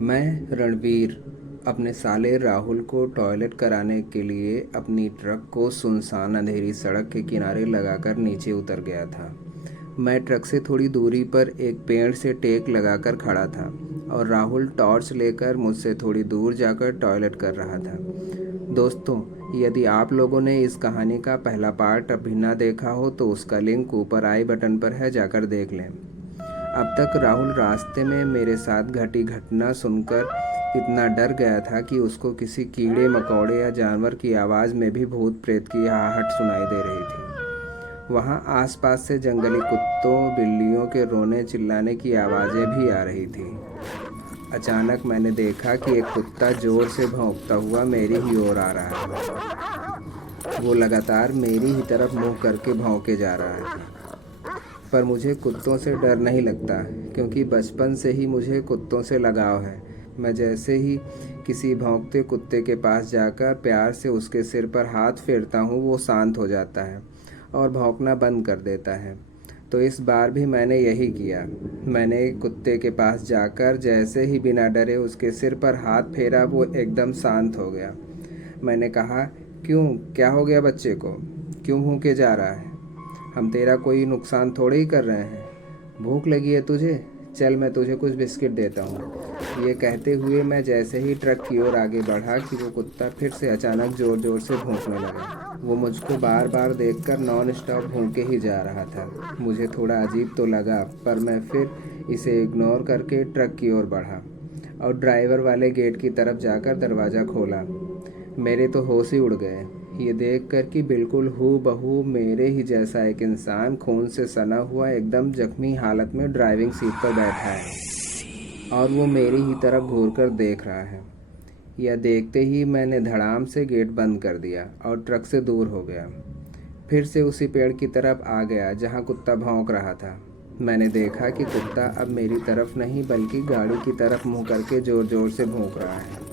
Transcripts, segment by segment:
मैं रणवीर अपने साले राहुल को टॉयलेट कराने के लिए अपनी ट्रक को सुनसान अंधेरी सड़क के किनारे लगाकर नीचे उतर गया था। मैं ट्रक से थोड़ी दूरी पर एक पेड़ से टेक लगाकर खड़ा था और राहुल टॉर्च लेकर मुझसे थोड़ी दूर जाकर टॉयलेट कर रहा था। दोस्तों, यदि आप लोगों ने इस कहानी का पहला पार्ट अभी ना देखा हो तो उसका लिंक ऊपर आई बटन पर है, जाकर देख लें। अब तक राहुल रास्ते में मेरे साथ घटी घटना सुनकर इतना डर गया था कि उसको किसी कीड़े मकोड़े या जानवर की आवाज़ में भी भूत प्रेत की आहट सुनाई दे रही थी। वहाँ आसपास से जंगली कुत्तों बिल्लियों के रोने चिल्लाने की आवाज़ें भी आ रही थी। अचानक मैंने देखा कि एक कुत्ता ज़ोर से भौंकता हुआ मेरी ही ओर आ रहा है। वो लगातार मेरी ही तरफ मुँह करके भौंके जा रहा है। पर मुझे कुत्तों से डर नहीं लगता, क्योंकि बचपन से ही मुझे कुत्तों से लगाव है। मैं जैसे ही किसी भौंकते कुत्ते के पास जाकर प्यार से उसके सिर पर हाथ फेरता हूँ, वो शांत हो जाता है और भौंकना बंद कर देता है। तो इस बार भी मैंने यही किया। मैंने कुत्ते के पास जाकर जैसे ही बिना डरे उसके सिर पर हाथ फेरा, वो एकदम शांत हो गया। मैंने कहा, क्यों, क्या हो गया बच्चे को? क्यों भूखे जा रहा है? हम तेरा कोई नुकसान थोड़े ही कर रहे हैं। भूख लगी है तुझे? चल, मैं तुझे कुछ बिस्किट देता हूँ। ये कहते हुए मैं जैसे ही ट्रक की ओर आगे बढ़ा कि वो कुत्ता फिर से अचानक ज़ोर ज़ोर से भौंकने लगा। वो मुझको बार बार देखकर नॉन स्टॉप भौंके ही जा रहा था। मुझे थोड़ा अजीब तो लगा, पर मैं फिर इसे इग्नोर करके ट्रक की ओर बढ़ा और ड्राइवर वाले गेट की तरफ जाकर दरवाज़ा खोला। मेरे तो होश ही उड़ गए, ये देखकर कि बिल्कुल हूबहू मेरे ही जैसा एक इंसान खून से सना हुआ एकदम जख्मी हालत में ड्राइविंग सीट पर बैठा है और वो मेरी ही तरफ घूरकर देख रहा है। यह देखते ही मैंने धड़ाम से गेट बंद कर दिया और ट्रक से दूर हो गया। फिर से उसी पेड़ की तरफ आ गया जहाँ कुत्ता भौंक रहा था। मैंने देखा कि कुत्ता अब मेरी तरफ नहीं बल्कि गाड़ी की तरफ मुँह करके ज़ोर ज़ोर से भौंक रहा है।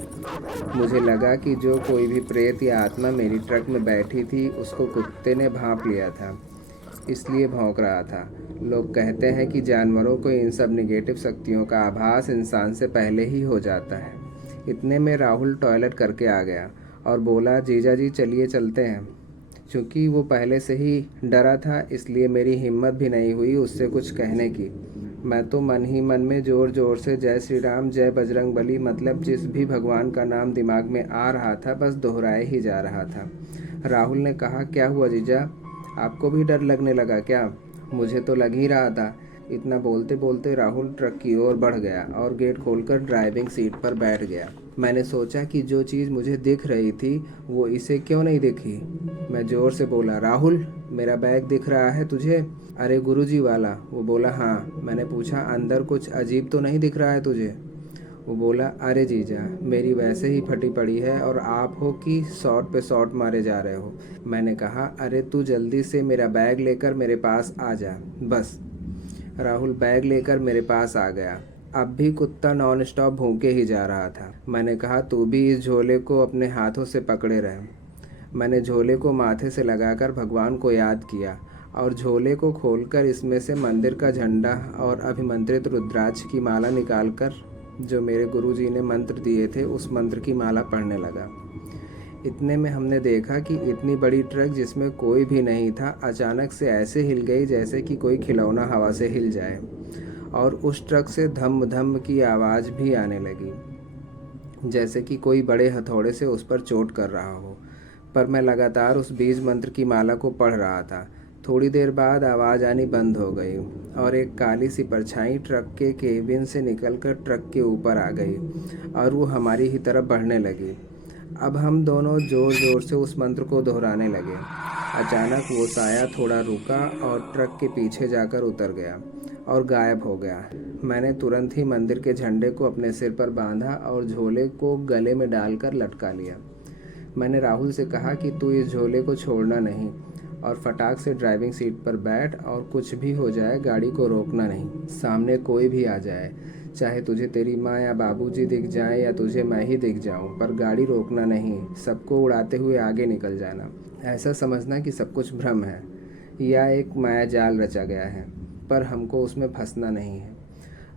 मुझे लगा कि जो कोई भी प्रेत या आत्मा मेरी ट्रक में बैठी थी, उसको कुत्ते ने भांप लिया था, इसलिए भौंक रहा था। लोग कहते हैं कि जानवरों को इन सब नेगेटिव शक्तियों का आभास इंसान से पहले ही हो जाता है। इतने में राहुल टॉयलेट करके आ गया और बोला, जीजा जी चलिए चलते हैं। चूँकि वो पहले से ही डरा था, इसलिए मेरी हिम्मत भी नहीं हुई उससे कुछ कहने की। मैं तो मन ही मन में ज़ोर ज़ोर से जय श्री राम, जय बजरंग बली, मतलब जिस भी भगवान का नाम दिमाग में आ रहा था बस दोहराए ही जा रहा था। राहुल ने कहा, क्या हुआ जीजा, आपको भी डर लगने लगा क्या? मुझे तो लग ही रहा था। इतना बोलते बोलते राहुल ट्रक की ओर बढ़ गया और गेट खोलकर ड्राइविंग सीट पर बैठ गया। मैंने सोचा कि जो चीज़ मुझे दिख रही थी वो इसे क्यों नहीं दिखी। मैं ज़ोर से बोला, राहुल, मेरा बैग दिख रहा है तुझे? अरे गुरुजी वाला। वो बोला, हाँ। मैंने पूछा, अंदर कुछ अजीब तो नहीं दिख रहा है तुझे? वो बोला, अरे जीजा, मेरी वैसे ही फटी पड़ी है और आप हो कि शॉट पे शॉट मारे जा रहे हो। मैंने कहा, अरे तू जल्दी से मेरा बैग लेकर मेरे पास आ जा, बस। राहुल बैग लेकर मेरे पास आ गया। अब भी कुत्ता नॉन स्टॉप भौंके ही जा रहा था। मैंने कहा, तू भी इस झोले को अपने हाथों से पकड़े रहे। मैंने झोले को माथे से लगाकर भगवान को याद किया और झोले को खोलकर इसमें से मंदिर का झंडा और अभिमंत्रित रुद्राक्ष की माला निकालकर, जो मेरे गुरुजी ने मंत्र दिए थे, उस मंत्र की माला पढ़ने लगा। इतने में हमने देखा कि इतनी बड़ी ट्रक जिसमें कोई भी नहीं था अचानक से ऐसे हिल गई जैसे कि कोई खिलौना हवा से हिल जाए, और उस ट्रक से धम धम की आवाज़ भी आने लगी, जैसे कि कोई बड़े हथौड़े से उस पर चोट कर रहा हो। पर मैं लगातार उस बीज मंत्र की माला को पढ़ रहा था। थोड़ी देर बाद आवाज़ आनी बंद हो गई और एक काली सी परछाई ट्रक के केबिन से निकलकर ट्रक के ऊपर आ गई और वो हमारी ही तरफ बढ़ने लगी। अब हम दोनों ज़ोर ज़ोर से उस मंत्र को दोहराने लगे। अचानक वो साया थोड़ा रुका और ट्रक के पीछे जाकर उतर गया और गायब हो गया। मैंने तुरंत ही मंदिर के झंडे को अपने सिर पर बांधा और झोले को गले में डालकर लटका लिया। मैंने राहुल से कहा कि तू इस झोले को छोड़ना नहीं और फटाक से ड्राइविंग सीट पर बैठ, और कुछ भी हो जाए गाड़ी को रोकना नहीं। सामने कोई भी आ जाए, चाहे तुझे तेरी माँ या बाबूजी दिख जाए या तुझे मैं ही दिख जाऊं, पर गाड़ी रोकना नहीं। सबको उड़ाते हुए आगे निकल जाना। ऐसा समझना कि सब कुछ भ्रम है या एक माया जाल रचा गया है, पर हमको उसमें फंसना नहीं है।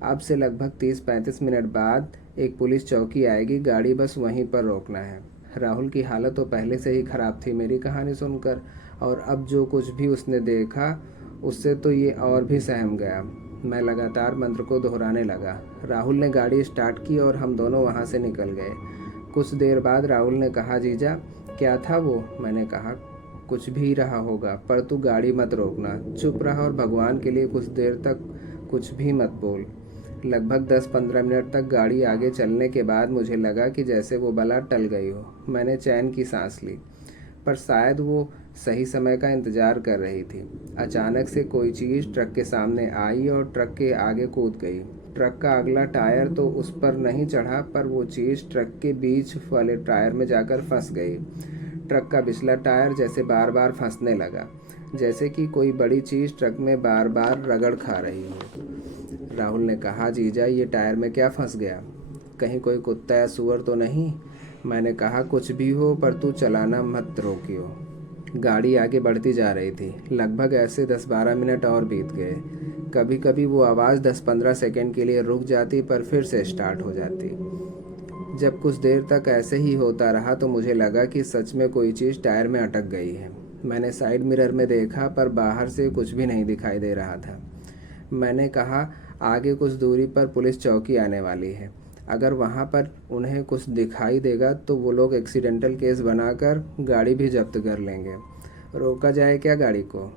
अब से लगभग 30-35 मिनट बाद एक पुलिस चौकी आएगी, गाड़ी बस वहीं पर रोकना है। राहुल की हालत तो पहले से ही ख़राब थी मेरी कहानी सुनकर, और अब जो कुछ भी उसने देखा उससे तो ये और भी सहम गया। मैं लगातार मंत्र को दोहराने लगा। राहुल ने गाड़ी स्टार्ट की और हम दोनों वहाँ से निकल गए। कुछ देर बाद राहुल ने कहा, जीजा क्या था वो? मैंने कहा, कुछ भी रहा होगा, पर तू गाड़ी मत रोकना, चुप रहा और भगवान के लिए कुछ देर तक कुछ भी मत बोल। लगभग 10-15 मिनट तक गाड़ी आगे चलने के बाद मुझे लगा कि जैसे वो बला टल गई हो। मैंने चैन की सांस ली, पर शायद वो सही समय का इंतज़ार कर रही थी। अचानक से कोई चीज़ ट्रक के सामने आई और ट्रक के आगे कूद गई। ट्रक का अगला टायर तो उस पर नहीं चढ़ा, पर वो चीज़ ट्रक के बीच वाले टायर में जाकर फंस गई। ट्रक का पिछला टायर जैसे बार बार फंसने लगा, जैसे कि कोई बड़ी चीज़ ट्रक में बार बार रगड़ खा रही हो। राहुल ने कहा, जीजा ये टायर में क्या फंस गया? कहीं कोई कुत्ता या सूअर तो नहीं? मैंने कहा, कुछ भी हो, पर तू चलाना मत रोकियो। गाड़ी आगे बढ़ती जा रही थी। लगभग ऐसे 10-12 मिनट और बीत गए। कभी कभी वो आवाज़ 10-15 सेकंड के लिए रुक जाती, पर फिर से स्टार्ट हो जाती। जब कुछ देर तक ऐसे ही होता रहा तो मुझे लगा कि सच में कोई चीज़ टायर में अटक गई है। मैंने साइड मिरर में देखा, पर बाहर से कुछ भी नहीं दिखाई दे रहा था। मैंने कहा, आगे कुछ दूरी पर पुलिस चौकी आने वाली है, अगर वहाँ पर उन्हें कुछ दिखाई देगा तो वो लोग एक्सीडेंटल केस बनाकर गाड़ी भी जब्त कर लेंगे। रोका जाए क्या गाड़ी को?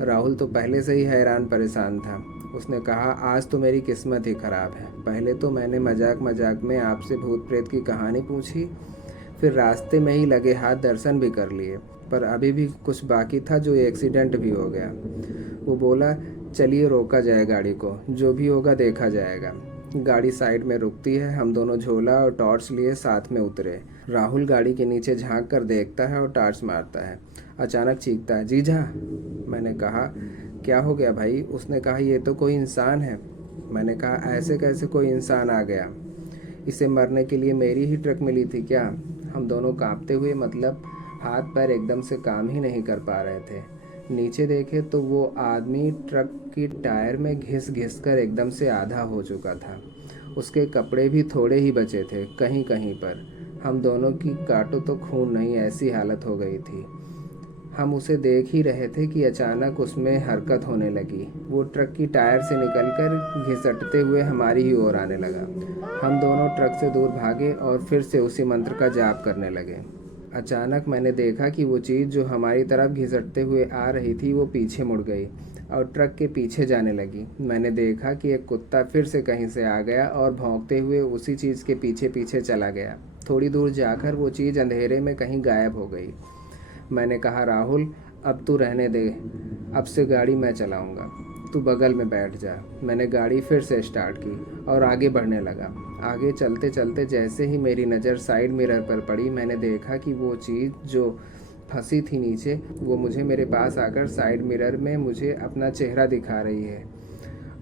राहुल तो पहले से ही हैरान परेशान था। उसने कहा, आज तो मेरी किस्मत ही ख़राब है। पहले तो मैंने मजाक मजाक में आपसे भूत प्रेत की कहानी पूछी, फिर रास्ते में ही लगे हाथ दर्शन भी कर लिए, पर अभी भी कुछ बाकी था जो एक्सीडेंट भी हो गया। वो बोला, चलिए रोका जाए गाड़ी को, जो भी होगा देखा जाएगा। गाड़ी साइड में रुकती है। हम दोनों झोला और टॉर्च लिए साथ में उतरे। राहुल गाड़ी के नीचे झांक कर देखता है और टॉर्च मारता है। अचानक चीखता है, जीजा। मैंने कहा, क्या हो गया भाई? उसने कहा, ये तो कोई इंसान है। मैंने कहा, ऐसे कैसे कोई इंसान आ गया? इसे मरने के लिए मेरी ही ट्रक मिली थी क्या? हम दोनों कांपते हुए, मतलब हाथ पैर एकदम से काम ही नहीं कर पा रहे थे। नीचे देखे तो वो आदमी ट्रक की टायर में घिस घिस कर एकदम से आधा हो चुका था। उसके कपड़े भी थोड़े ही बचे थे कहीं कहीं पर। हम दोनों की काटो तो खून नहीं, ऐसी हालत हो गई थी। हम उसे देख ही रहे थे कि अचानक उसमें हरकत होने लगी। वो ट्रक की टायर से निकलकर घिसटते हुए हमारी ही ओर आने लगा। हम दोनों ट्रक से दूर भागे और फिर से उसी मंत्र का जाप करने लगे। अचानक मैंने देखा कि वो चीज़ जो हमारी तरफ घिसटते हुए आ रही थी वो पीछे मुड़ गई और ट्रक के पीछे जाने लगी। मैंने देखा कि एक कुत्ता फिर से कहीं से आ गया और भौंकते हुए उसी चीज़ के पीछे पीछे चला गया। थोड़ी दूर जाकर वो चीज़ अंधेरे में कहीं गायब हो गई। मैंने कहा, राहुल अब तू रहने दे, अब से गाड़ी मैं चलाऊंगा, तू बगल में बैठ जा। मैंने गाड़ी फिर से स्टार्ट की और आगे बढ़ने लगा। आगे चलते चलते जैसे ही मेरी नज़र साइड मिरर पर पड़ी, मैंने देखा कि वो चीज़ जो फंसी थी नीचे, वो मुझे मेरे पास आकर साइड मिरर में मुझे अपना चेहरा दिखा रही है।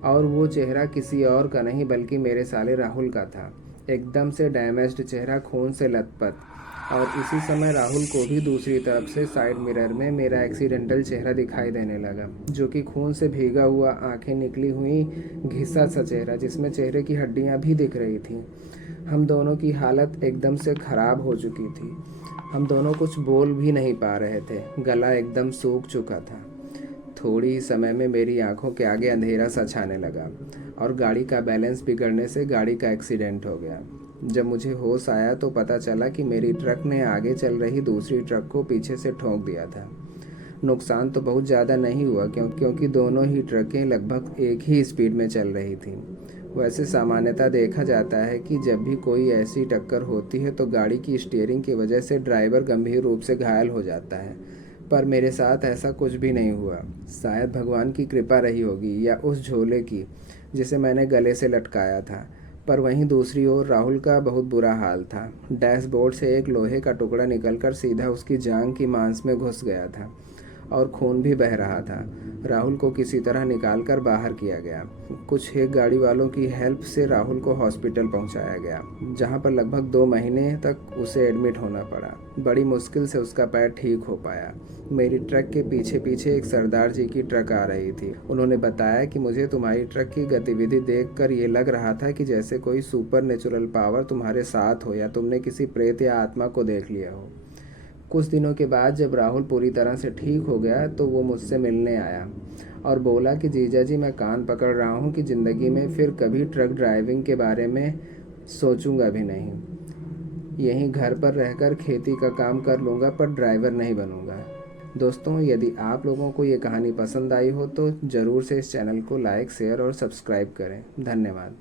और वो चेहरा किसी और का नहीं बल्कि मेरे साले राहुल का था। एकदम से डैमेज्ड चेहरा, खून से लथपथ। और इसी समय राहुल को भी दूसरी तरफ से साइड मिरर में मेरा एक्सीडेंटल चेहरा दिखाई देने लगा, जो कि खून से भीगा हुआ, आंखें निकली हुई, घिसा सा चेहरा जिसमें चेहरे की हड्डियां भी दिख रही थीं। हम दोनों की हालत एकदम से ख़राब हो चुकी थी। हम दोनों कुछ बोल भी नहीं पा रहे थे, गला एकदम सूख चुका था। थोड़ी ही समय में मेरी आंखों के आगे अंधेरा सा छाने लगा और गाड़ी का बैलेंस बिगड़ने से गाड़ी का एक्सीडेंट हो गया। जब मुझे होश आया तो पता चला कि मेरी ट्रक ने आगे चल रही दूसरी ट्रक को पीछे से ठोंक दिया था। नुकसान तो बहुत ज़्यादा नहीं हुआ क्योंकि दोनों ही ट्रकें लगभग एक ही स्पीड में चल रही थीं। वैसे सामान्यतः देखा जाता है कि जब भी कोई ऐसी टक्कर होती है तो गाड़ी की स्टीयरिंग की वजह से ड्राइवर गंभीर रूप से घायल हो जाता है, पर मेरे साथ ऐसा कुछ भी नहीं हुआ। शायद भगवान की कृपा रही होगी, या उस झोले की जिसे मैंने गले से लटकाया था। पर वहीं दूसरी ओर राहुल का बहुत बुरा हाल था। डैशबोर्ड से एक लोहे का टुकड़ा निकलकर सीधा उसकी जांघ की मांस में घुस गया था और खून भी बह रहा था। राहुल को किसी तरह निकालकर बाहर किया गया। कुछ एक गाड़ी वालों की हेल्प से राहुल को हॉस्पिटल पहुंचाया गया, जहां पर लगभग 2 महीने तक उसे एडमिट होना पड़ा। बड़ी मुश्किल से उसका पैर ठीक हो पाया। मेरी ट्रक के पीछे पीछे एक सरदार जी की ट्रक आ रही थी। उन्होंने बताया कि मुझे तुम्हारी ट्रक की गतिविधि देखकर ये लग रहा था कि जैसे कोई सुपर नेचुरल पावर तुम्हारे साथ हो या तुमने किसी प्रेत या आत्मा को देख लिया हो। कुछ दिनों के बाद जब राहुल पूरी तरह से ठीक हो गया तो वो मुझसे मिलने आया और बोला कि जीजा जी, मैं कान पकड़ रहा हूँ कि ज़िंदगी में फिर कभी ट्रक ड्राइविंग के बारे में सोचूंगा भी नहीं। यहीं घर पर रहकर खेती का काम कर लूँगा, पर ड्राइवर नहीं बनूँगा। दोस्तों, यदि आप लोगों को ये कहानी पसंद आई हो तो ज़रूर से इस चैनल को लाइक, शेयर और सब्सक्राइब करें। धन्यवाद।